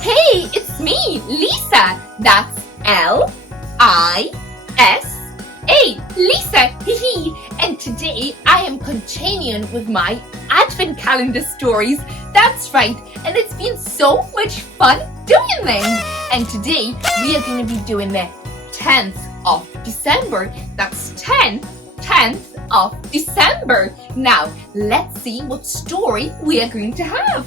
Hey, it's me, Lisa. That's Lisa. Lisa, and today I am continuing with my advent calendar stories. That's right, and it's been so much fun doing them. And today we are going to be doing the 10th of December. That's 10th of December. Now, let's see what story we are going to have.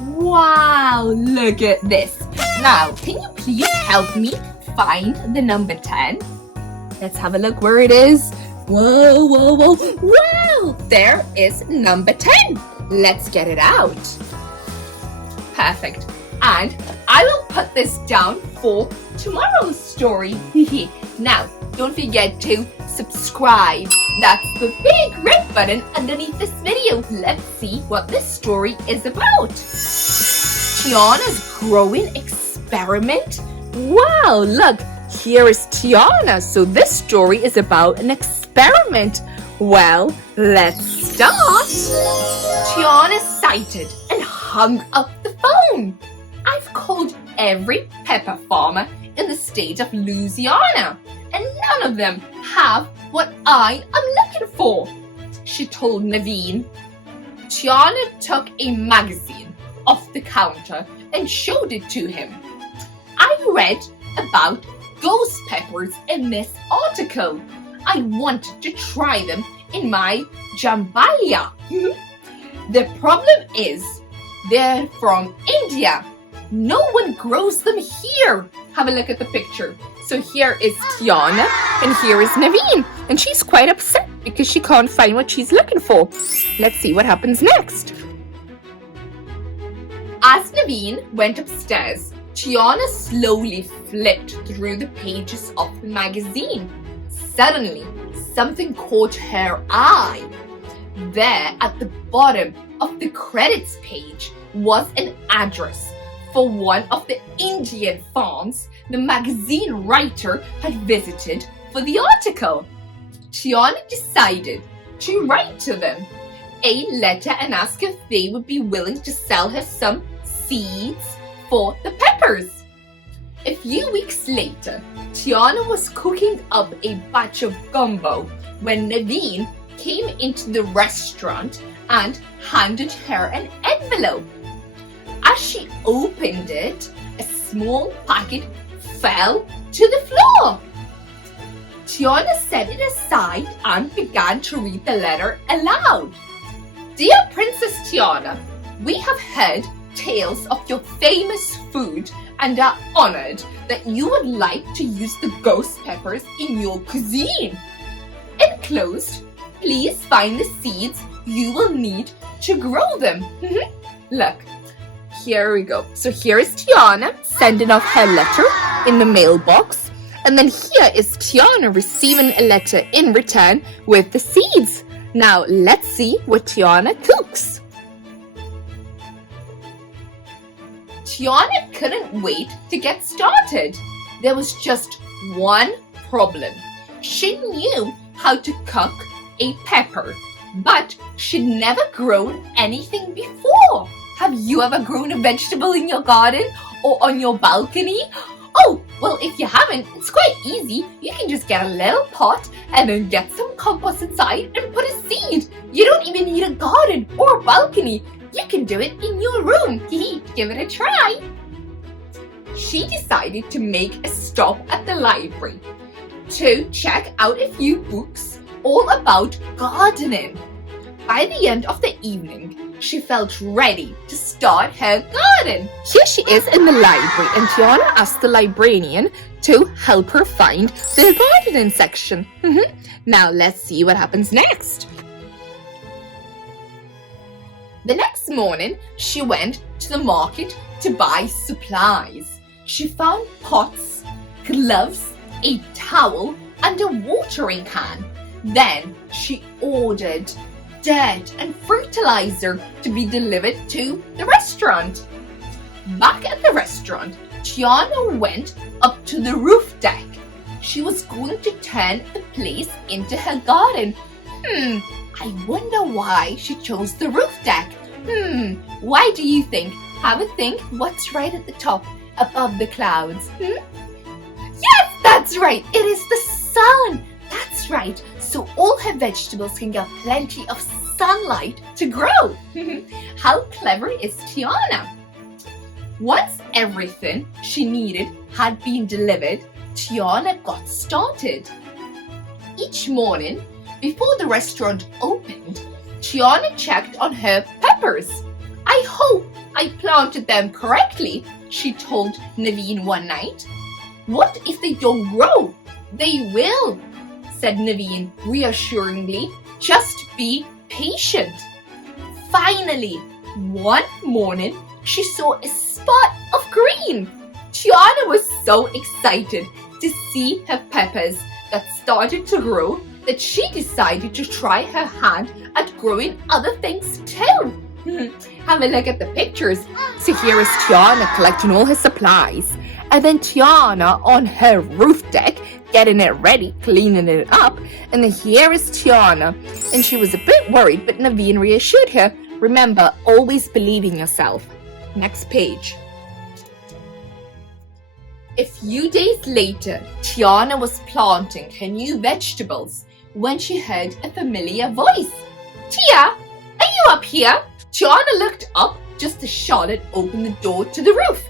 Wow, look at this. Now, can you please help me find the number 10? Let's have a look where it is. Whoa, whoa, whoa. Wow, there is number 10. Let's get it out. Perfect. And I will put this down for tomorrow's story. Now, don't forget to subscribe. That's the big red button underneath this video. Let's see what this story is about. Tiana's growing experiment. Wow, look, here is Tiana. So this story is about an experiment. Well, let's start. Tiana sighted and hung up the phone. I've called every pepper farmer in the state of Louisiana, and none of them have what I am looking for, she told Naveen. Tiana took a magazine off the counter and showed it to him. I read about ghost peppers in this article. I wanted to try them in my jambalaya. The problem is they're from India. No one grows them here. Have a look at the picture. So here is Tiana and here is Naveen. And she's quite upset because she can't find what she's looking for. Let's see what happens next. As Naveen went upstairs, Tiana slowly flipped through the pages of the magazine. Suddenly, something caught her eye. There at the bottom of the credits page was an address for one of the Indian farms the magazine writer had visited for the article. Tiana decided to write to them a letter and ask if they would be willing to sell her some seeds for the peppers. A few weeks later, Tiana was cooking up a batch of gumbo when Naveen came into the restaurant and handed her an envelope. As she opened it, a small packet fell to the floor. Tiana set it aside and began to read the letter aloud. Dear Princess Tiana, we have heard tales of your famous food and are honored that you would like to use the ghost peppers in your cuisine. Enclosed, please find the seeds you will need to grow them. Look, here we go. So here is Tiana sending off her letter in the mailbox. And then here is Tiana receiving a letter in return with the seeds. Now let's see what Tiana cooks. Tiana couldn't wait to get started. There was just one problem. She knew how to cook a pepper, but she'd never grown anything before. Have you ever grown a vegetable in your garden or on your balcony? Oh, well, if you haven't, it's quite easy. You can just get a little pot and then get some compost inside and put a seed. You don't even need a garden or a balcony. You can do it in your room. Give it a try. She decided to make a stop at the library to check out a few books all about gardening. By the end of the evening, she felt ready to start her garden. Here she is in the library, and Tiana asked the librarian to help her find the gardening section. Now let's see what happens next. The next morning, she went to the market to buy supplies. She found pots, gloves, a towel, and a watering can. Then she ordered dirt and fertilizer to be delivered to the restaurant. Back at the restaurant, Tiana went up to the roof deck. She was going to turn the place into her garden. I wonder why she chose the roof deck. Why do you think? Have a think. What's right at the top, above the clouds? Yes, that's right. It is the sun. That's right. So all her vegetables can get plenty of sunlight to grow. How clever is Tiana? Once everything she needed had been delivered, Tiana got started. Each morning, before the restaurant opened, Tiana checked on her peppers. I hope I planted them correctly, she told Naveen one night. What if they don't grow? They will, said Naveen reassuringly. Just be patient. Finally, one morning, she saw a spot of green. Tiana was so excited to see her peppers that started to grow that she decided to try her hand at growing other things too. Have a look at the pictures. So here is Tiana collecting all her supplies, and then Tiana on her roof deck getting it ready, cleaning it up, and then here is Tiana, and she was a bit worried, but Naveen reassured her, remember, always believe in yourself. Next page. A few days later, Tiana was planting her new vegetables when she heard a familiar voice. Tia, are you up here? Tiana looked up just as Charlotte opened the door to the roof.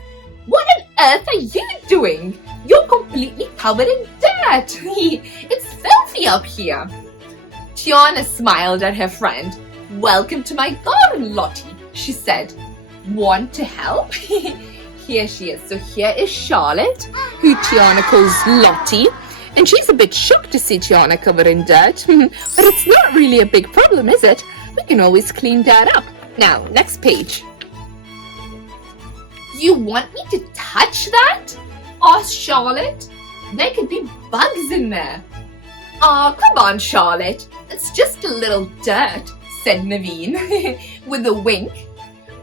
What on earth are you doing? You're completely covered in dirt. It's filthy up here. Tiana smiled at her friend. Welcome to my garden, Lottie, she said. Want to help? Here she is. So here is Charlotte, who Tiana calls Lottie. And she's a bit shocked to see Tiana covered in dirt. But it's not really a big problem, is it? We can always clean that up. Now, next page. You want me to touch that? Asked Charlotte. There could be bugs in there. Oh, come on, Charlotte. It's just a little dirt, said Naveen with a wink.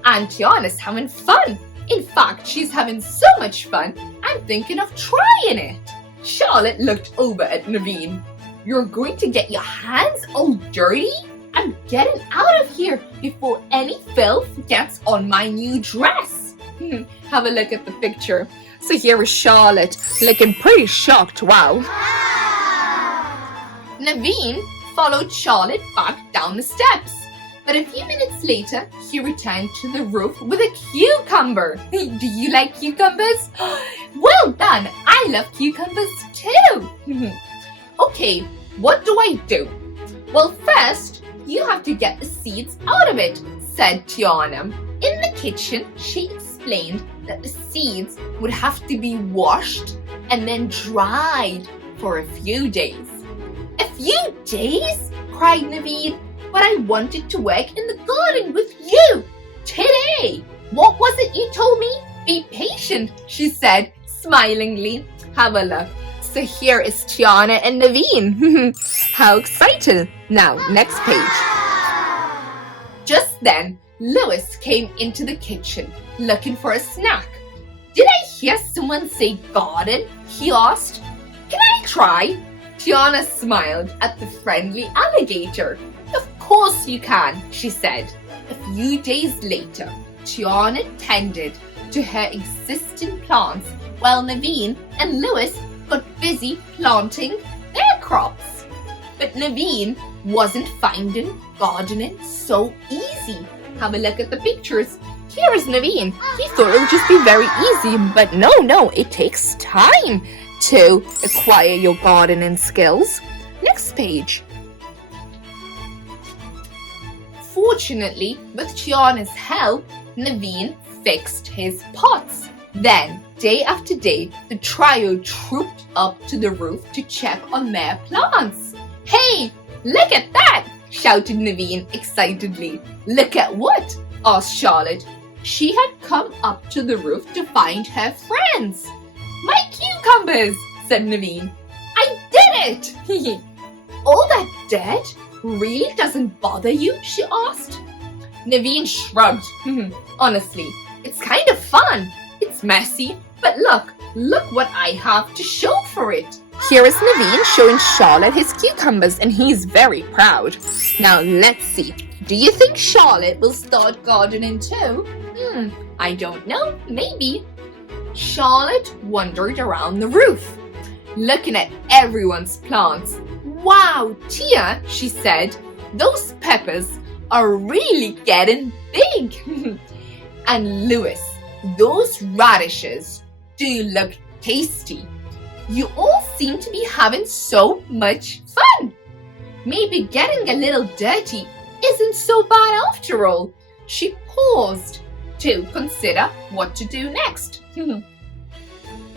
And Tiana's having fun. In fact, she's having so much fun, I'm thinking of trying it. Charlotte looked over at Naveen. You're going to get your hands all dirty? I'm getting out of here before any filth gets on my new dress. Have a look at the picture. So here is Charlotte, looking pretty shocked. Wow. Naveen followed Charlotte back down the steps. But a few minutes later, he returned to the roof with a cucumber. Do you like cucumbers? Well done. I love cucumbers too. Okay, what do I do? Well, first, you have to get the seeds out of it, said Tiana. In the kitchen, she explained that the seeds would have to be washed and then dried for a few days. A few days? Cried Naveen. But I wanted to work in the garden with you today. What was it you told me? Be patient, she said smilingly. Have a look. So here is Tiana and Naveen. How excited. Now, next page. Just then, Lewis came into the kitchen looking for a snack. Did I hear someone say garden? He asked. Can I try? Tiana smiled at the friendly alligator. Of course you can, she said. A few days later, Tiana tended to her existing plants while Naveen and Lewis got busy planting their crops. But Naveen wasn't finding gardening so easy. Have a look at the pictures. Here is Naveen. He thought it would just be very easy, but no, it takes time to acquire your gardening skills. Next page. Fortunately, with Tiana's help, Naveen fixed his pots. Then, day after day, the trio trooped up to the roof to check on their plants. Hey, look at that! Shouted Naveen excitedly. Look at what? Asked Charlotte. She had come up to the roof to find her friends. My cucumbers, said Naveen. I did it! All that dirt really doesn't bother you? She asked. Naveen shrugged. Honestly, it's kind of fun. It's messy, but look what I have to show for it. Here is Naveen showing Charlotte his cucumbers, and he's very proud. Now let's see. Do you think Charlotte will start gardening too? I don't know, maybe. Charlotte wandered around the roof, looking at everyone's plants. Wow, Tia, she said, those peppers are really getting big. And Louis, those radishes do look tasty. You all seem to be having so much fun. Maybe getting a little dirty isn't so bad after all. She paused to consider what to do next.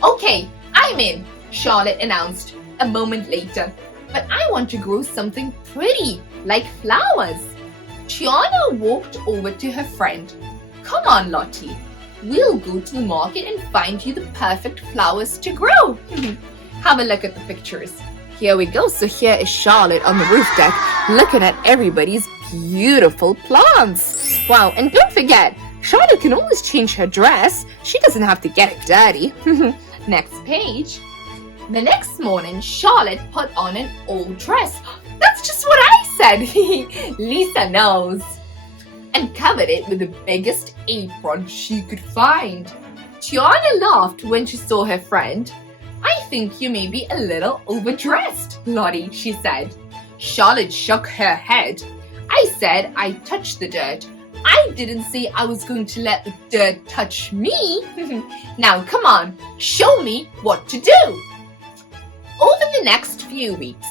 Okay, I'm in, Charlotte announced a moment later. But I want to grow something pretty, like flowers. Tiana walked over to her friend. Come on, Lottie. We'll go to the market and find you the perfect flowers to grow. Have a look at the pictures. Here we go. So here is Charlotte on the roof deck looking at everybody's beautiful plants. Wow, and don't forget, Charlotte can always change her dress. She doesn't have to get it dirty. Next page. The next morning, Charlotte put on an old dress. That's just what I said. Lisa knows. And covered it with the biggest apron she could find. Tiana laughed when she saw her friend. I think you may be a little overdressed, Lottie, she said. Charlotte shook her head. I said I touched the dirt. I didn't say I was going to let the dirt touch me. Now come on, show me what to do. Over the next few weeks,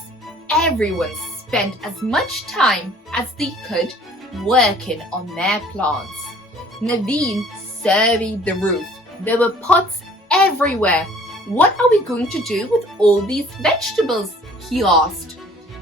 everyone spent as much time as they could working on their plants. Naveen surveyed the roof. There were pots everywhere. What are we going to do with all these vegetables? He asked.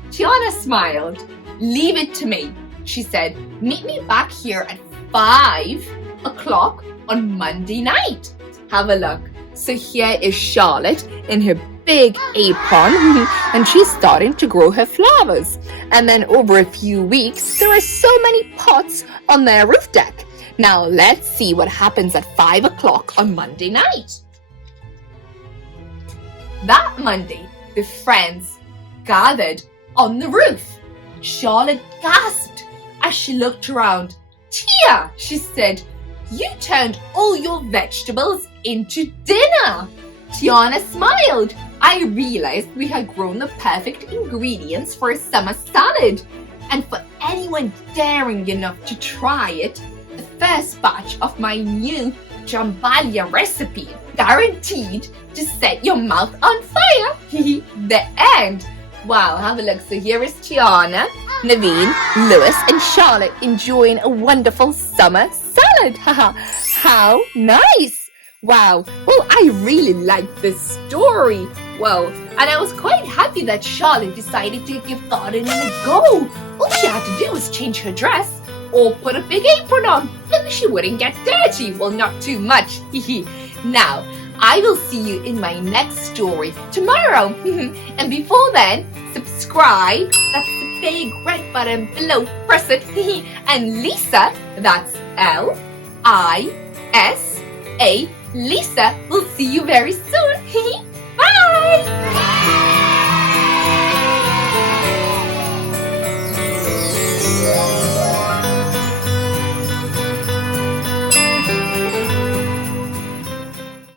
Tiana smiled. Leave it to me, she said. Meet me back here at 5 o'clock on Monday night. Have a look. So here is Charlotte in her big apron and she's starting to grow her flowers. And then over a few weeks, there are so many pots on their roof deck. Now let's see what happens at 5 o'clock on Monday night. That Monday, the friends gathered on the roof. Charlotte gasped as she looked around. Tia, she said, you turned all your vegetables into dinner. Tiana smiled. I realized we had grown the perfect ingredients for a summer salad. And for anyone daring enough to try it, the first batch of my new jambalaya recipe, guaranteed to set your mouth on fire. The end. Wow, have a look. So here is Tiana, Naveen, Louis, and Charlotte enjoying a wonderful summer salad. How nice. Wow. Well, I really liked this story. Wow. And I was quite happy that Charlotte decided to give gardening a go. All she had to do was change her dress or put a big apron on and she wouldn't get dirty. Well, not too much. Now, I will see you in my next story tomorrow. And before then, subscribe. That's the big red button below. Press it. And Lisa, that's Lisa, Lisa, will see you very soon.